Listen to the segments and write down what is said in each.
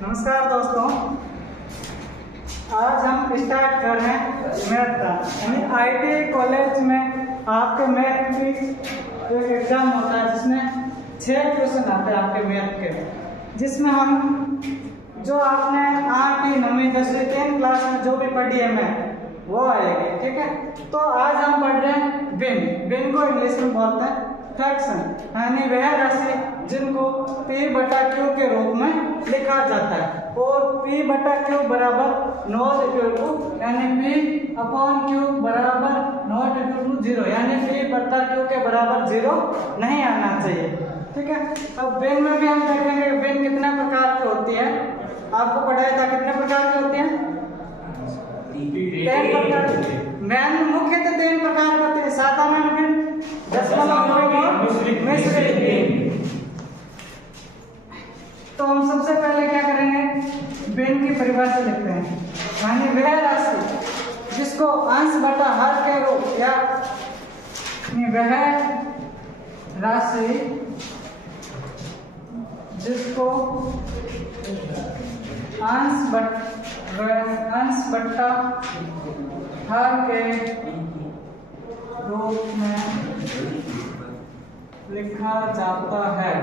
नमस्कार दोस्तों, आज हम स्टार्ट कर रहे हैं मैथ का। यानी ITI कॉलेज में आपके मैथ की एक एग्जाम होता है जिसमें 6 क्वेश्चन आते हैं आपके मैथ के, जिसमें हम जो आपने 8वीं 9वीं 10वीं 10th क्लास में जो भी पढ़ी है मैथ वो आएगी। ठीक है, तो आज हम पढ़ रहे हैं बिन को इंग्लिश में बोलते हैं फ्रैक्शन, यानी वह राशि जिनको P/Q के रूप में लिखा जाता है। और P/Q बराबर नॉट इक्वल टू, यानी P/Q बराबर नॉट इक्वल टू 0, यानी P/Q के बराबर 0 नहीं आना चाहिए। ठीक है, अब बिन में भी हम देखेंगे बिन कितने प्रकार की होती है। आपको पढ़ाया था कितने प्रकार की होती है? 10 प्रकार। मैन मुख्यतः 3 प्रकार की होती है, साधारण बिन, दशमलव बिन, मिश्रित बिन। तो हम सबसे पहले क्या करेंगे, बिन की परिभाषा लिखते हैं। यानी वह राशि जिसको अंश बटा हर के रूप, या वह राशि जिसको अंश बटा हर के रूप में लिखा जाता है।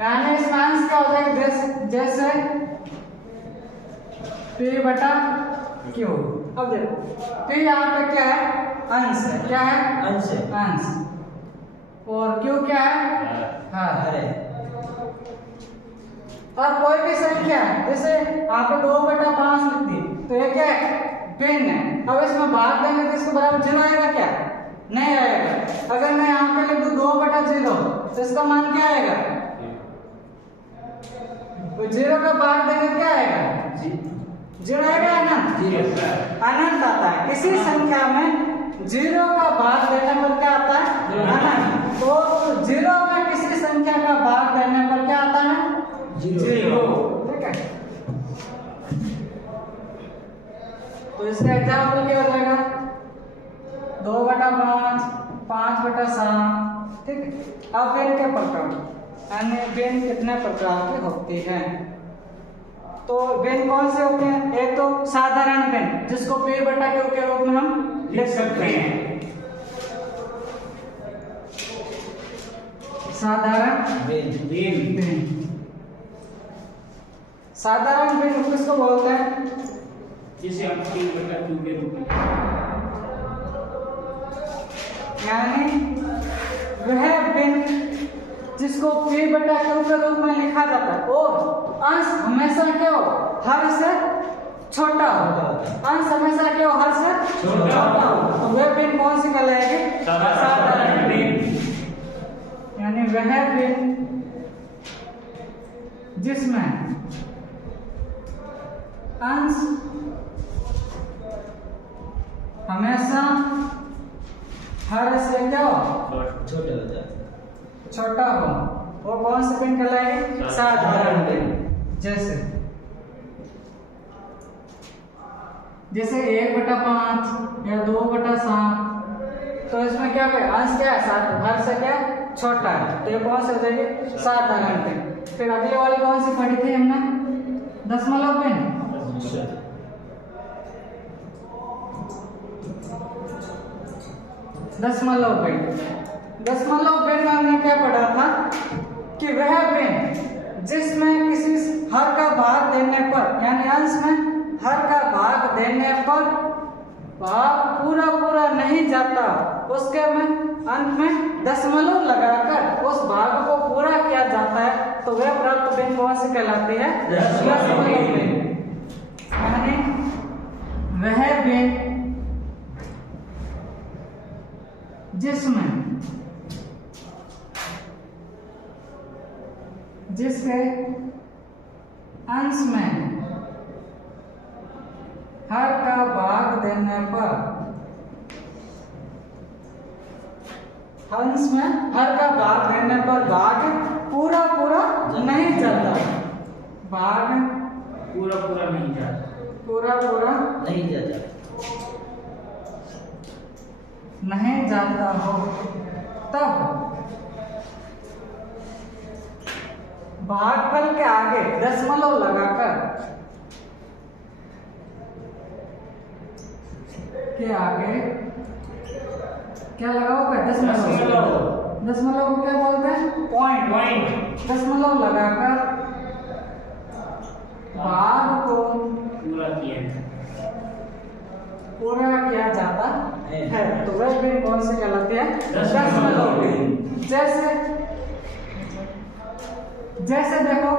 यानी इसमें अंश क्या होता है, जैसे P/Q। अब देखो P यहाँ पे क्या है, अंश है। क्या है? अंश है, अंश। और Q क्या है? हर है। अब कोई भी संख्या है, जैसे आपने 2/5 लिख दी, तो ये क्या है, बिन है। अब इसमें भाग देंगे तो इसको बराबर 0 आएगा क्या? नहीं आएगा। अगर मैं यहाँ पे लिख दूं 2/0, तो इसका मान क्या आएगा? तो 0 का भाग देंगे क्या आएगा? 0 आएगा, अनंत। अनंत आता है। किसी संख्या में 0 का भाग देने पर क्या आता है? अनंत। तो 0 में किसी संख्या का भाग देने पर क्या आता है? 0। ठीक है, तो इसका एग्जाम्पल क्या हो जाएगा? 2/5, 5/7। ठीक है, अब बिन के प्रकार, यानी बिन कितने प्रकार की होती है। तो बिन कौन से होते हैं? एक तो साधारण बिन, जिसको P/Q के रूप में हम लिख सकते हैं। साधारण बिन। साधारण बिन किसको बोलते हैं? जिसे हम P/Q के रूप में, यानी वह बिन जिसको P/Q के रूप में लिखा जाता है, और अंश हमेशा क्या हो, हर से छोटा हो। अंश हमेशा क्या हो, हर से छोटा हो। तो वह बिन कौन सी कहलाएगी? साधारण बिन। यानी वह बिन जिसमें अंश हमेशा हर से क्या हो, छोटा हो, वो कौन सा बिन कहलाएगी? साधारण बिन। जैसे 1/5 या 2/7, तो इसमें क्या है, अंश क्या है, हर से क्या छोटा है, तो ये कौन सा हो जाएगी? साधारण बिन। फिर अगले वाली कौन सी पढ़ी थी हमने? दशमलव बिन। दशमलव बिन में हमने क्या पढ़ा था कि वह बिन जिसमें किसी हर का भाग देने पर, यानी अंश में हर का भाग देने पर भाग पूरा नहीं जाता, उसके में अंत में दशमलव लगाकर उस भाग को पूरा किया जाता है, तो वह प्राप्त बिन कौन सी कहलाती है? दशमलव बिन। यानी वह बिन जिसके अंश में हर का भाग देने पर, अंश में हर का भाग देने पर भाग पूरा नहीं जाता। भाग पूरा नहीं जाता हो, तब भागफल के आगे दशमलव लगाकर के आगे क्या लगाओगे? दशमलव। दशमलव को क्या बोलते हैं? पॉइंट। दशमलव लगाकर भाग को पूरा किया जाता है तो वह भिन्न कौन से कहलाते हैं? दशमलव भिन्न। जैसे देखो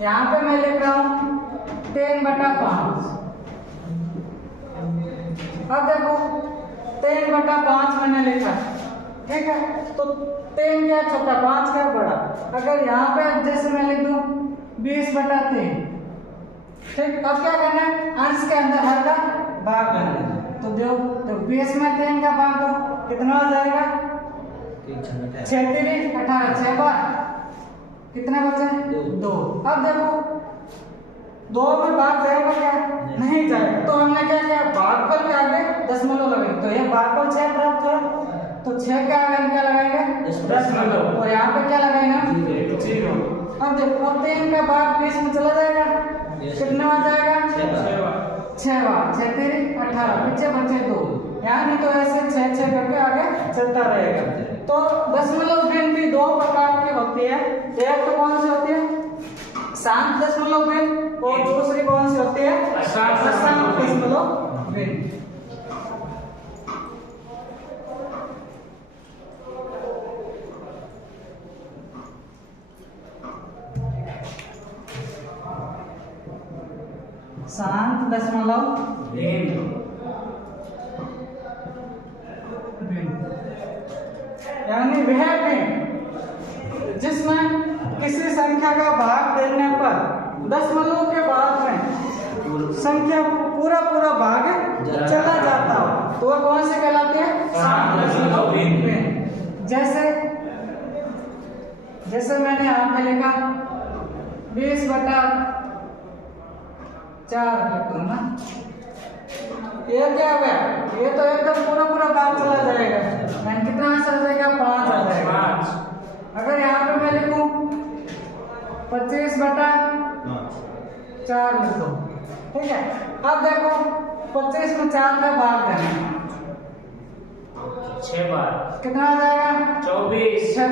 यहाँ पे मैं लिख रहा हूं 10/5। अब देखो 10/5 मैंने लिखा, ठीक है, तो 10 क्या छोटा, 5 क्या बड़ा। अगर यहाँ पे जैसे मैं लिख दूं 20/3, ठीक। अब क्या करना है? अंश के अंदर हर का भाग करना है। तो दो, तो 20 में 3 का भाग दो, कितना हो जाएगा? 6 3 18, 6 बार कितने बचे? 2। अब देखो 2 में भाग जाएगा क्या? नहीं जाएगा। तो हमने क्या किया? भागफल के आगे दशमलव लगाए, तो ये भागफल 6 प्राप्त हुआ, तो 6 के आगे क्या लगाएंगे? दशमलव। और यहाँ पे क्या लगाएंगे? 0। अब देखो 3 का भाग 20 में चला जाएगा, कितना आ जाएगा? 6 बार 6 3 18, पीछे बचे 2। यानी तो ऐसे 6 6 करके आगे चलता रहेगा। तो दशमलव भिन्न भी 2 प्रकार की होती है। एक तो कौन सी होती है? शांत दशमलव भिन्न, और दूसरी कौन सी होती है? अशांत दशमलव भिन्न। शांत दशमलव भिन्न, यानी वह भिन्न जिसमें किसी संख्या का भाग देने पर दशमलव के बाद में संख्या पूरा भाग चला जाता हो, तो वह कौन से कहलाते हैं? शांत दशमलव भिन्न। जैसे मैंने यहाँ पे लिखा 20/4 लिख दूं ना, ये क्या हो गया? ये तो एकदम पूरा भाग चला जाएगा, यानी कितना आंसर आ जाएगा? 5 आ जाएगा। अगर यहाँ पे मैं लिखूं 25/4 लिख दो, ठीक है। अब देखो 25 में 4 का भाग देना है, 6 बार कितना आ जाएगा? 24। 6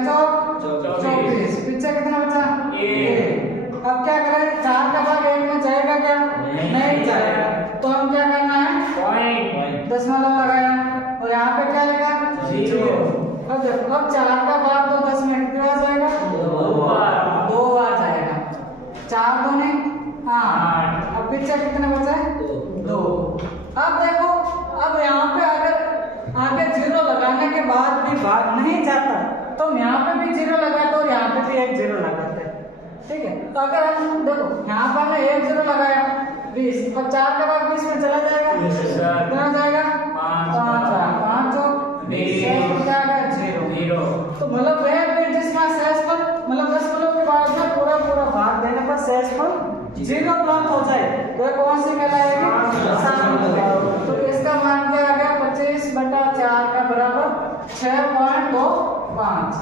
24, पीछे कितना बचा? 1। अब क्या करें? 4 का भाग 1 में जाएगा क्या? नहीं जाएगा। तो हम क्या करना है? पॉइंट। दशमलव लगाया, और यहाँ पे क्या लिखा? 0। अब देखो, अब 4 का भाग तो 10 में कितना आ जाएगा? 2 बार जाएगा। 4 दूनी 8। अब पीछे कितने बचे? 2। अब देखो, अब यहाँ पे अगर आगे 0 लगाने के बाद भी भाग नहीं जाता, तो हम यहाँ पे भी 0 लगाते और यहाँ पे भी एक 0 लगाते हैं, ठीक है। तो अगर हम देखो यहाँ पर हमने 1 0 लगाया 20, और 4 का भाग 20 में चला जाएगा, कितना जाएगा? 5 क्या आएगा? 0। तो मतलब वह फिर जिसमें शेषफल मतलब दशमलव के बाद में पूरा भाग देने पर शेषफल 0 प्राप्त हो जाए, वह कौन सी कहलाएगी? शांत। तो इसका मान क्या आ गया? 25/4 का बराबर 6.25।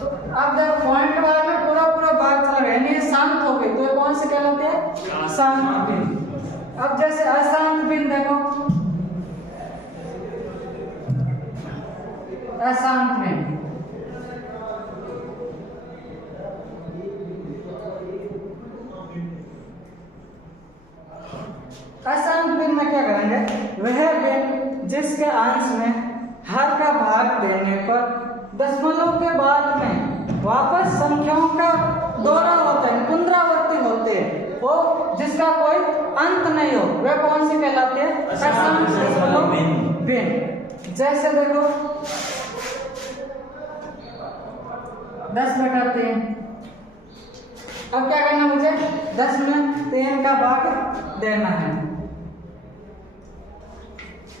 तो अब जब पॉइंट के बाद में पूरा भाग चला गया, यानी शांत हो गई, तो ये कौन से कहलाते हैं? शांत भिन्न। अब जैसे अशांत भिन्न देखो, अशांत भिन्न, अशांत भिन्न में क्या करेंगे? वह भिन्न जिसके अंश में हर का भाग देने पर दशमलव के बाद में वापस संख्याओं का दौरा होता है, पुनरावृत्ति होते हैं, वो जिसका कोई अंत नहीं हो, वह कौन सी कहलाती है? अशांत दशमलव भिन्न। जैसे देखो 10/3, अब क्या करना मुझे? 10 में 3 का भाग देना है,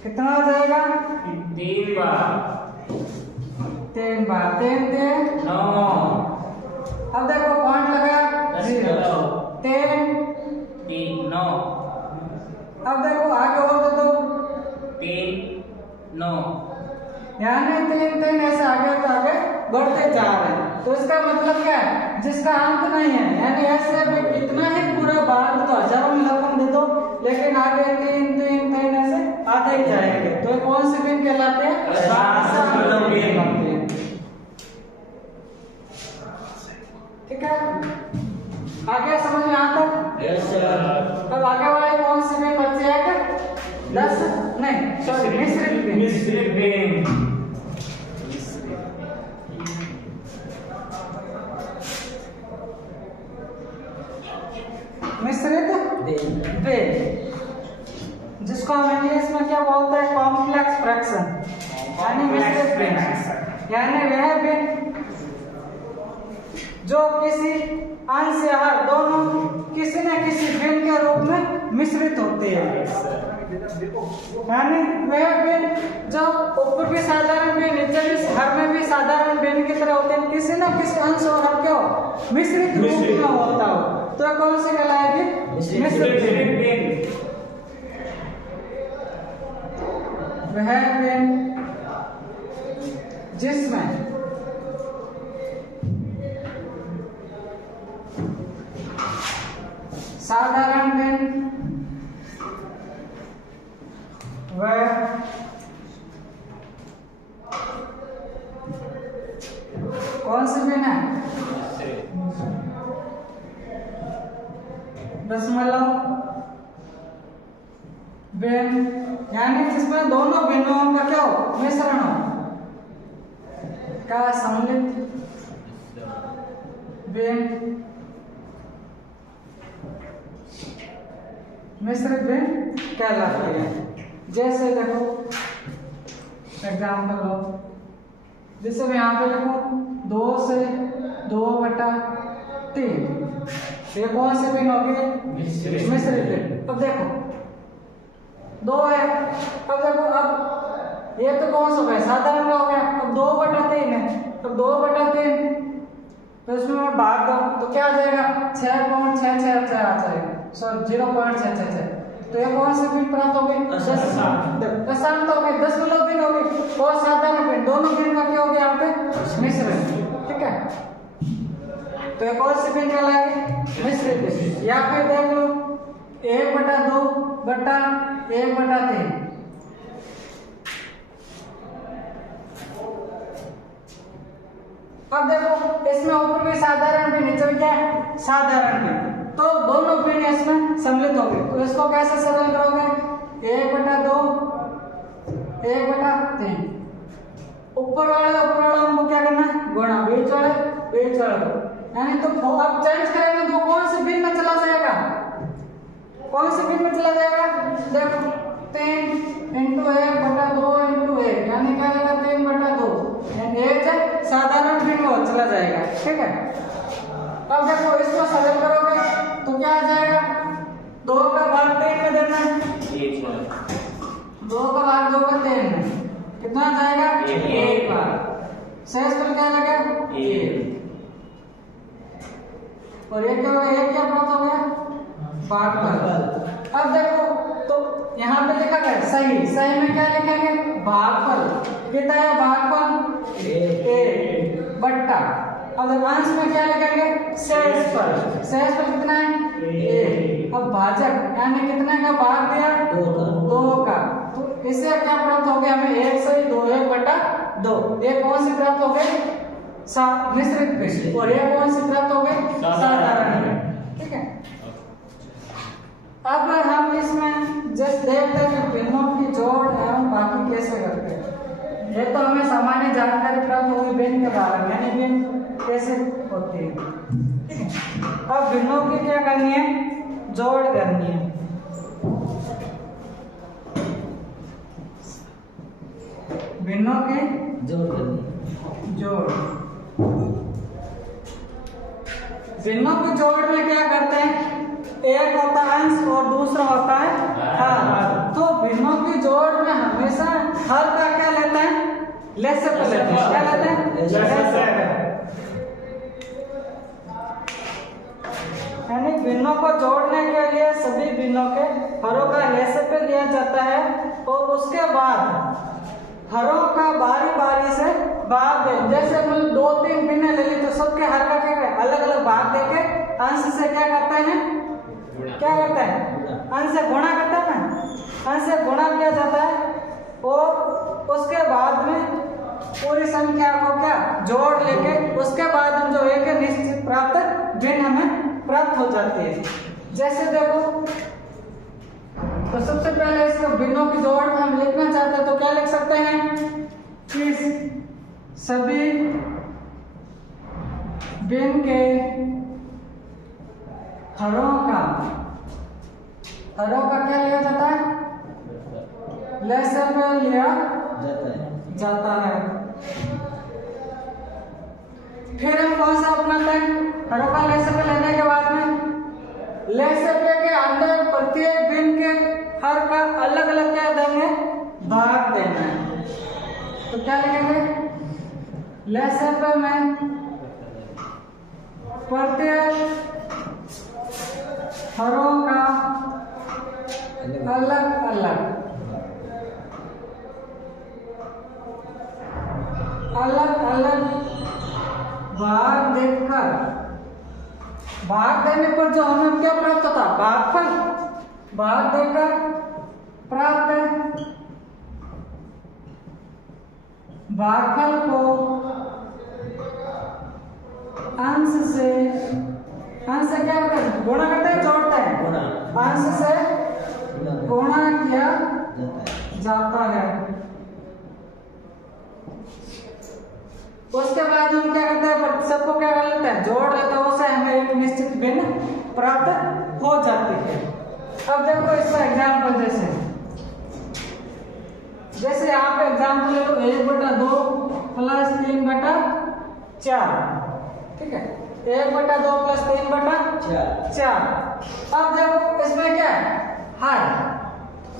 कितना हो जाएगा? 3 बार 3 बार 3 9। अब देखो पॉइंट लगा 0 3 9। अब देखो आगे और दे दो 3 9, यानी 3 3 ऐसे आगे तो आगे बढ़ते जा रहे हैं। तो इसका मतलब क्या है, जिसका अंत नहीं है, यानी ऐसे भी कितना ही पूरा बांध तो हजारों में रकम दे दो, लेकिन आगे 3 3 3 ऐसे आते ही जाएंगे। तो ये कौन से बिन कहलाते हैं, अशांत बिन कहलाते हैं। ठीक है, आगे समझ में आता है? Yes sir. अब आगे वाले कौन से बिन बचे हैं? 10 नहीं सॉरी मिश्रित बिन। मिश्रित बिन। मिश्रित बिन, जिसको हम इंग्लिश में क्या बोलते हैं, कॉम्प्लेक्स फ्रैक्शन, यानी मिश्रित बिन, यानी वह बिन जो किसी अंश या हर दोनों किसी न किसी बिन के रूप में मिश्रित होते हैं। यानी वह बिन जो ऊपर भी साधारण बिन, नीचे भी हर में भी साधारण बिन की तरह होते हैं, किसी न किसी अंश और हर क्या हो, मिश्रित रूप में होता हो, तो कौन सी कहलाएगी, मिश्रित बिन। वह बिन जिसमें साधारण बिन वह कौन सी बिन है, दशमलव बिन, यानी जिसमें दोनों बिंदुओं का क्या हो, मिश्रण हो, का सम्मिलित बिन मिश्रित बिन कहलाती है। जैसे देखो एग्जाम्पल लो, जैसे मैं यहाँ पे लिखूं 2 से 2/3, ये कौन से बिन होगी, मिश्रित बिन। अब देखो 2 है, अब देखो अब ये तो कौन सा है, साधारण का हो गया, अब 2/3 है, अब 2/3 तो इसमें मैं भाग दूं तो क्या आ जाएगा, 6.666 आ जाएगा, सॉरी 0.666, तो ये कौन सी बिन प्राप्त हो गई, दशांश हो गई, दशमलव बिन हो गई, और साधारण बिन, दोनों बिन का क्या हो गया यहाँ पे, मिश्रित। ठीक है, तो ये कौन सी बिन कहलाएगी, मिश्रित बिन। या फिर देख लो 1/2/1/3, अब देखो इसमें ऊपर भी साधारण बिन, नीचे भी क्या है, साधारण बिन, तो दोनों बिन इसमें सम्मिलित हो गए। तो इसको कैसे सरल करोगे, 1/2 1/3, ऊपर वाले को क्या करना है, गुणा, बीच वाले, यानी तो अब चेंज करेंगे तो कौन से बिन में चला जाएगा, कौन से बिन में चला जाएगा, देखो 3 × 1/2 × 1, यानी क्या आएगा 3/2, यानी 1 साधारण बिन में चला जाएगा। ठीक है, अब देखो इसको सरल करोगे तो क्या आ जाएगा, 2 का भाग 3 में देना है, 2 का भाग 2 में 3 में कितना आ जाएगा, 1 बार, शेषफल क्या लगा, 1, और ये क्या प्राप्त हो गया, भागफल। अब देखो तो यहाँ पे लिखा गया सही में क्या लिखेंगे, भागफल, कितना है भागफल 1 बट्टा, अब अंश में क्या लिखेंगे, शेषफल कितना है 1, अब भाजक यानी कितने का भाग दिया, 2 का, तो इससे क्या प्राप्त हो गया हमें, 1 से 2 1/2, ये कौन सी प्राप्त हो गई, मिश्रित बिन, और ये कौन सी प्राप्त हो गई, साधारण बिन। ठीक है, अब हम इसमें जस्ट देखते हैं कि बिनों की जोड़ एवं बाकी कैसे करते हैं। ये तो हमें सामान्य जानकारी प्राप्त होगी बिन के बारे में, यानी बिन कैसे होती है। ठीक है, अब बिनों की क्या करनी है, जोड़ करनी है। बिनों के जोड़, बिनों के जोड़ में क्या करते हैं, एक होता है अंश और दूसरा होता है हर। तो भिन्नों की जोड़ में हमेशा हर का क्या लेते हैं, लेसेप लेते हैं, क्या लेते हैं, लेसेप। यानी भिन्नों को जोड़ने के लिए सभी भिन्नों के हरों का लेसेप लिया जाता है, और उसके बाद हरों का बारी बारी से भाग दे, जैसे मतलब 2-3 भिन्न ले ली तो सबके हर का क्या है अलग अलग भाग देके अंश से क्या करता है, क्या करता है, अंश से गुणा करता है ना, अंश से गुणा किया जाता है और उसके बाद में पूरी संख्या को क्या जोड़ लेके उसके बाद हम जो एक निश्चित प्राप्त भिन्न हमें प्राप्त हो जाती है। जैसे देखो तो सबसे पहले इसको भिन्नों की जोड़ में हम लिखना चाहते हैं तो क्या लिख सकते हैं कि सभी भिन्न के हरों का क्या लिया जाता है, लसब लिया जाता है। फिर हम कौन सा अपनाते हैं, हरों का लसब लेने के बाद में लसब के अंदर प्रत्येक भिन्न के हर का अलग अलग क्या देंगे, भाग देना है। तो क्या लिखेंगे, लसब में प्रत्येक हरों का अलग अलग भाग देकर, भाग देने पर जो हमें क्या प्राप्त होता, भागफल, भाग देकर प्राप्त भागफल को अंश से क्या होता है, गुणा करता है, जोड़ता है, अंश से गुणा किया जाता है। उसके बाद हम क्या करते हैं, सबको क्या कर लेते हैं, जोड़ लेते हैं, उससे हमें एक निश्चित भिन्न प्राप्त हो जाती है। अब देखो इसका एग्जाम्पल, जैसे आप एग्जाम्पल ले लो 1/2 + 3/4, ठीक है, 1/2 + 3/4। अब देखो इसमें क्या है, हर,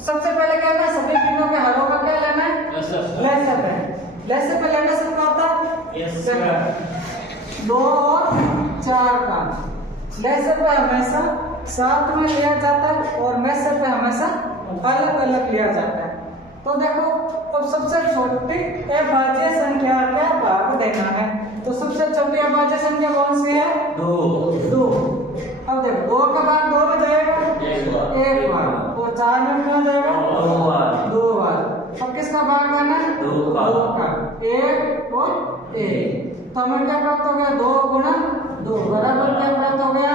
सबसे पहले क्या करना है, सभी भिन्नों के हरों का क्या लेना है, लसब है। लसब पे लेने से क्या होता है, 2 और 4 का लसब पे हमेशा साथ में लिया जाता है और मैसब पे हमेशा अलग अलग लिया जाता है। तो देखो अब सबसे छोटी अभाज्य संख्या का भाग देना है, तो सबसे छोटी अभाज्य संख्या कौन सी है, 2। अब देखो 2 का भाग 2 में जाएगा, 1 बार, और 4 में कितना जाएगा, 2 बार। अब किसका भाग देना है, 2 का, 1 और 1। तो हमें क्या प्राप्त हो गया, 2 × 2 बराबर क्या प्राप्त हो गया,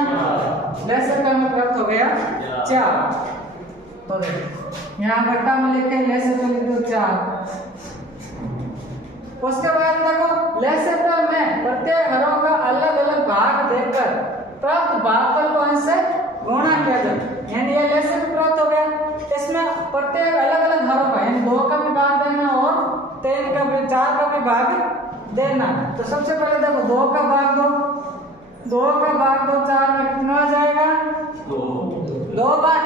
लसब का हमें प्राप्त हो गया 4। तो देखो यहाँ घटा में लिखे, लसब में लिख दो 4। उसके बाद देखो लसब में प्रत्येक हरों का अलग अलग भाग देकर प्राप्त भागफल को अंश से गुणा किया जाए, यानी ये लसब प्राप्त हो गया। इसमें प्रत्येक अलग अलग हरों का, यानी 2 का भी भाग देना और 3 का भी, 4 का भी भाग देना। तो सबसे पहले देखो 2 का भाग 2 का भाग 2 4 में कितना आ जाएगा, 2 बार।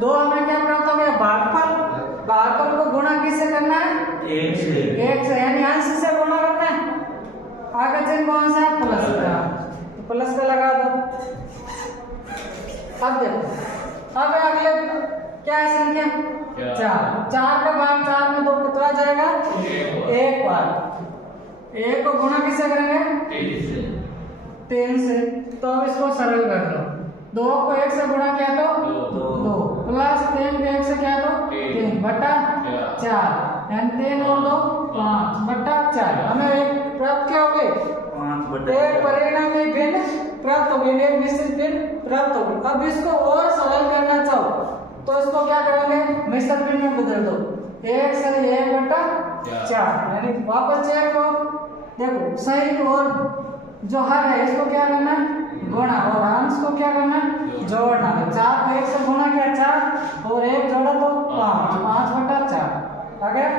2 हमें क्या प्राप्त हो गया, भागफल। भागफल को गुणा किससे करना है, 1 से, यानी अंश से गुणा करना है। आगे चिन्ह कौन सा है, प्लस का, तो प्लस का लगा दो। अब देखो अब अगले क्या है संख्या, 4 का भाग 4 में 2 कितना जाएगा, 1 बार। 1 को गुणा किससे करेंगे, 3 से। तो अब इसको सरल कर लो, 2 को 1 से गुणा किया तो 2 प्लस 3 को 1 से किया तो 3/4, यानी 3 और 2 5/4। हमें एक प्राप्त क्या हो गई, एक परिणामी भिन्न प्राप्त हो गई, एक निश्चित भिन्न प्राप्त हो गई। अब इसको और सरल करना चाहो तो इसको क्या करेंगे, मिश्रित भिन्न में बदल दो, 1 से 1/4, यानी वापस चेक करो। देखो सही और जो हर है इसको क्या करना है, गुणा, और अंश को क्या करना है, जोड़ना है। 4 को 1 से गुणा किया 4 और 1 जोड़ा तो 5/4 आ गया।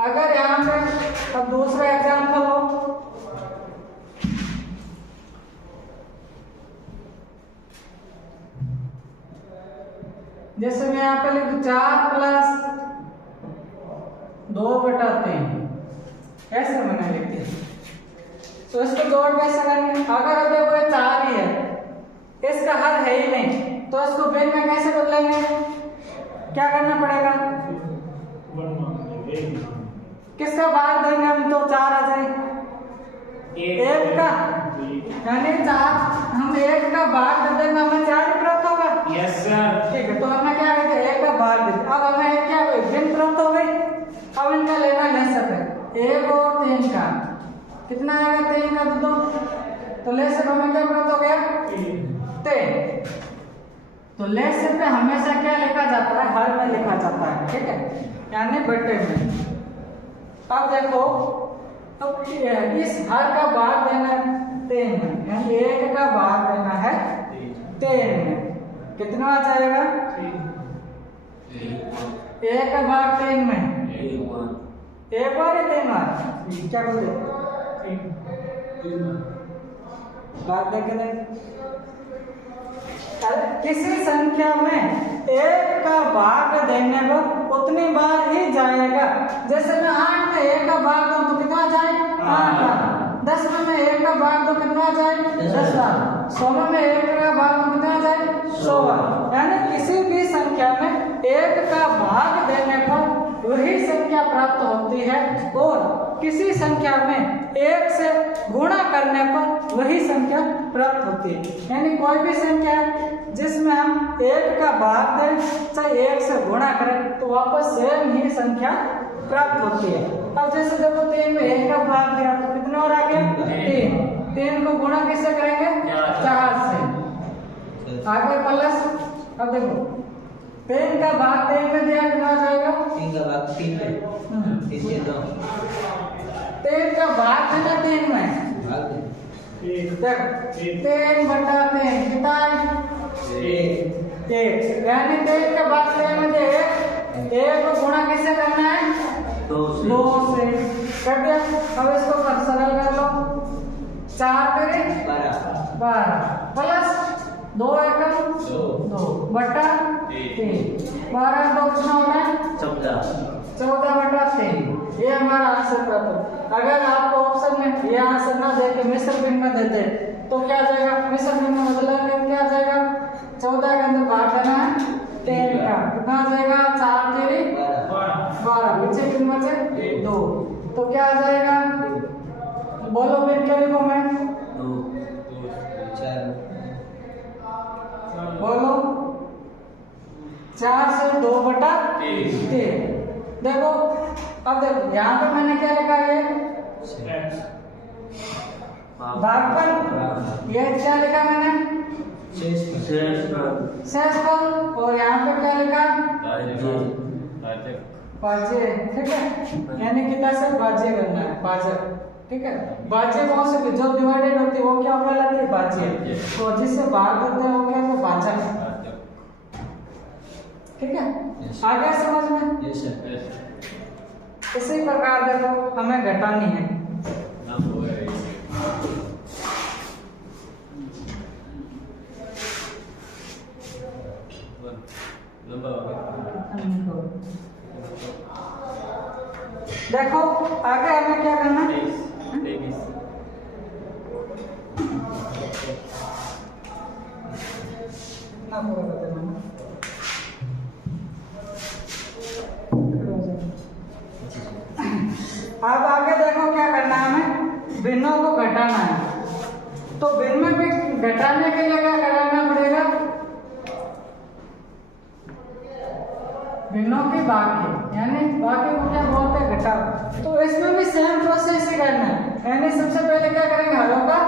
अगर यहाँ पे अब दूसरा एग्जाम्पल हो, जैसे मैं यहाँ पे लिखूं 4 + 2/3, ऐसे मैंने लिख दिया। तो इसको जोड़ कैसे करेंगे, अगर देखो ये 4 ही है, इसका हल है ही नहीं, तो इसको भिन्न में कैसे बदलेंगे, क्या करना पड़ेगा, किसका भाग देंगे हम तो 4 आ जाए, एक का, यानी 4 हम 1 का भाग दे देंगे हमें 4 ही प्राप्त होगा। Yes sir. ठीक है, तो हमने क्या कहते हैं 1 का भाग दे, अब हमें क्या भिन्न प्राप्त हो गई। अब इनका लेना ले सकते 1 और 3 का कितना आएगा, 3 का दो, तो ले सकते हमें क्या प्राप्त हो गया 3। तो ले सकते हमेशा क्या लिखा जाता है, हर में लिखा जाता है, ठीक है, यानी बट्टे में। अब देखो तो इस हर का भाग देना है 3 में, यानी 1 का भाग देना है 3 में, कितना आ जाएगा 1 का भाग 3 में, एक बार ही 3 बार, क्या बोलते बात देखे देख। किसी संख्या में 1 का भाग देने पर उतनी बार ही जाएगा। जैसे मैं 8 में 1 का भाग दूं तो कितना जाए 8 बार, 10 में मैं 1 का भाग दूं कितना जाए 10 बार, 100 में 1 का भाग दूं कितना जाए 100 बार। यानी किसी भी संख्या में 1 का भाग देने पर वही संख्या प्राप्त होती है, और किसी संख्या में 1 से गुणा करने पर वही संख्या प्राप्त होती है। यानी कोई भी संख्या जिसमें हम 1 का भाग दें चाहे 1 से गुणा करें तो वापस सेम ही संख्या प्राप्त होती है। अब जैसे देखो 3 में 1 का भाग दिया तो कितने और आ गए 3 को गुणा किससे करेंगे 4 से, आगे प्लस। अब देखो 3 का भाग 3 में दिया कितना आ जाएगा 3 का भाग 3 में 3 से 2 3 का भाग देना 3 में, भाग देख 3 बटा 3 कितना है 1, यानी 3 का भाग 3 में दे 1 को गुणा किससे करना है 2 से कर दिया। अब इसको सरल कर लो, 4 तेरे 12 प्लस 2 एकम 2 बटा 3, 12 2 कितना होता है 14 बटा 3। ये हमारा आंसर प्राप्त। अगर आपको ऑप्शन में ये आंसर ना दे के मिश्र भिन्न में देते तो क्या आ जाएगा, मिश्र भिन्न में बदलेंगे क्या आ जाएगा 14 के अंदर भाग देना है 3 का, कितना आ जाएगा 4 तेरे 12, पीछे कितना बचे 2, तो क्या आ जाएगा बोलो फिर क्या लिखूं मैं 2 4 बोलो 4 से 2 बटा 3। देखो अब देखो यहाँ पे मैंने क्या लिखा है भागफल, ये क्या लिखा मैंने शेषफल, और यहाँ पे क्या लिखा भाज्य, ठीक है, यानी कितना से भाज्य करना है भाजक, ठीक है। भाज्य कौन से जो डिवाइडेड होती है वो क्या कहलाती है भाज्य, तो जिससे भाग करते हैं वो क्या है भाजक, ठीक है। आगे समझ में इसी प्रकार देखो हमें घटानी है, देखो आगे हमें क्या करना है ना पूरा कर देना। अब आगे देखो क्या करना है हमें भिन्नों को घटाना है, तो भिन्न में भी घटाने के लिए क्या करना पड़ेगा भिन्नों की भाग्य, यानी भाग्य को क्या बोलते हैं घटाव। तो इसमें भी सेम प्रोसेस ही करना है, यानी सबसे पहले क्या करेंगे हरों का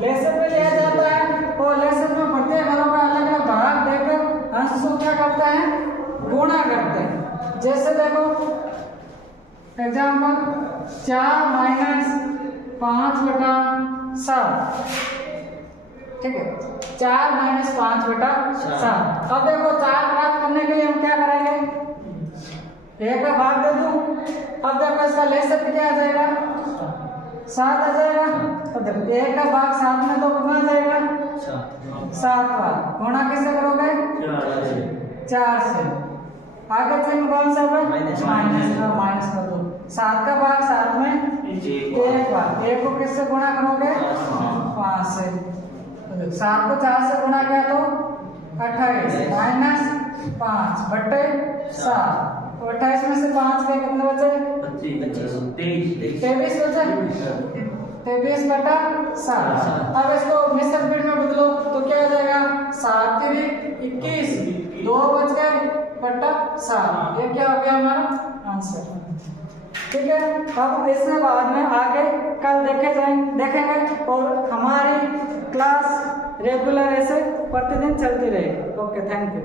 लेसर में लिया जाता है और लेसर में प्रत्येक हरों का अलग अलग भाग देकर अंश को क्या करता है गुणा करते हैं। जैसे देखो एग्जाम्पल 4 - 5 बटा 7, ठीक है 4 - 5 बटा 7। अब देखो 4 प्राप्त करने के लिए हम क्या करेंगे 1 का भाग दे दूं, अब देखो इसका लेसर क्या आ जाएगा 7 आ जाएगा। अब देखो 1 का भाग 7 में तो कितना आ जाएगा 7 बार, गुणा किससे करोगे 4 से, आगे चिन्ह कौन सा है माइनस कर दो, 7 का भाग 7 में 1 बार, 1 को किससे गुणा करोगे 5 से, 7 को 4 से गुणा किया तो 28 - 5 बटे 7, और 28 में से 5 गए, कितने बचे? 23 बचे। 23 बटा 7। अब इसको मिश्र पीठ में बदलो तो क्या हो जाएगा? 7 3 21, 2 बच गए बटा 7। ये क्या हो गया हमारा आंसर। ठीक है, अब इसमें बाद में आगे कल देखेंगे और हमारी क्लास रेगुलर ऐसे प्रतिदिन चलती रहेगी। Okay, thank you.